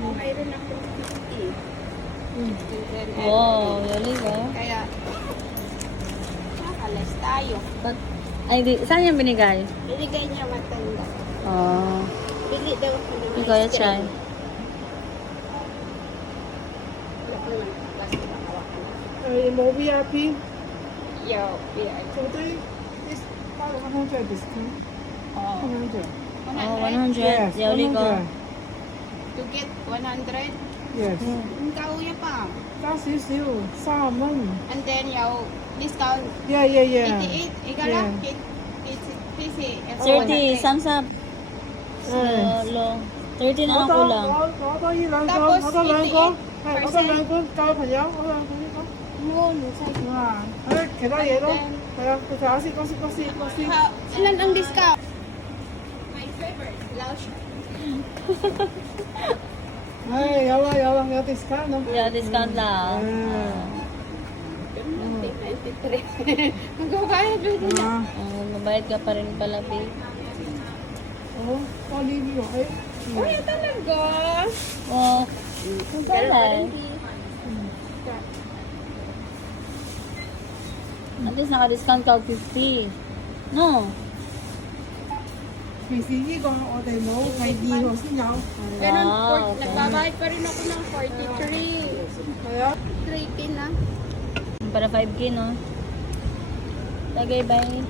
Mayroon akong 50. Wow, yali ba? Kaya, nakalas tayo. Ay, saan yung binigay? Binigay niya matanda. Oh. Bili daw ako ng You gotta try. more VIP. Yo, yeah. So they this 100 discount. Oh, 100. Oh, 100. 100. Yes, Yali ko. 100. To get 100. Yes. Ang kauya pa. That is you. Salmon. And then, yo, discount Yeah, yeah, yeah. 88. Igala, Yeah. PC. 30, thumbs up. Yes. Low. 30 na lang kulang. 我多呢兩個， Tapos 我多兩個，係我多 88%. 兩個交朋友，我兩個呢個。 No, no, sorry. 哇！誒，其他嘢都係啊，你睇下先，嗰先。 Ilan ang discount? My favorite, Laos. 唉，有啦有啦，有 discount 咯。 Yeah, discount lang. 93. Magbabayad ba din? Ah, Mabayad ka pa rin pala, babe. oh, olive oil. Uy, talaga? Oh, ang pala. At least naka-discount ka 50. No. 平時呢個我哋冇，係2號先有。 Ganun, Wow, okay. nagbabayad pa rin ako ng 43. 係啊。 3K na. Para 5K, no? Tagay, bye.